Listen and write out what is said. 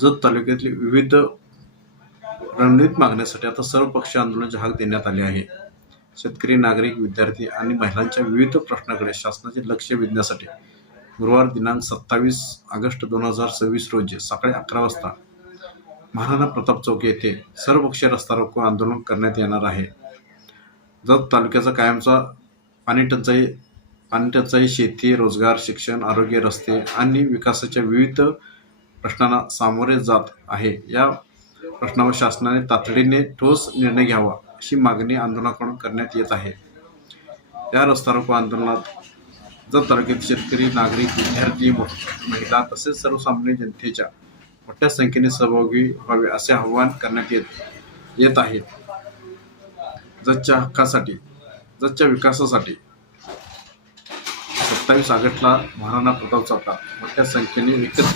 जत तालुक्यातील विविध रणनीत मागण्यासाठी आता सर्वपक्षीय आंदोलनाची हाक देण्यात आली आहे. शेतकरी, नागरिक, विद्यार्थी आणि महिलांच्या विविध प्रश्नाकडे शासनाचे लक्ष वेधण्यासाठी गुरुवार दिनांक 27 ऑगस्ट 2026 रोजी सकाळी 11 वाजता महाराणा प्रताप चौक येथे सर्वपक्षीय रस्ता रोको आंदोलन करण्यात येणार आहे. जत तालुक्याचा कायमचा पाणीटंचाई, शेती, रोजगार, शिक्षण, आरोग्य, रस्ते आणि विकासाच्या विविध प्रश्नांना सामोरे जात आहे. या प्रश्नावर शासनाने तातडीने ठोस निर्णय घ्यावा अशी मागणी आंदोलकांकडून करण्यात येत आहे. या रस्ता रोको आंदोलनात जत तालुक्यातील शेतकरी, नागरिक, विद्यार्थी, महिला तसेच सर्वसामान्य जनतेच्या मोठ्या संख्येने सहभागी व्हावे असे आवाहन करण्यात येत आहे. जतच्या हक्कासाठी, जतच्या विकासासाठी 27 ऑगस्टला महाराणा प्रताप चौकात मोठ्या संख्येने एकत्रित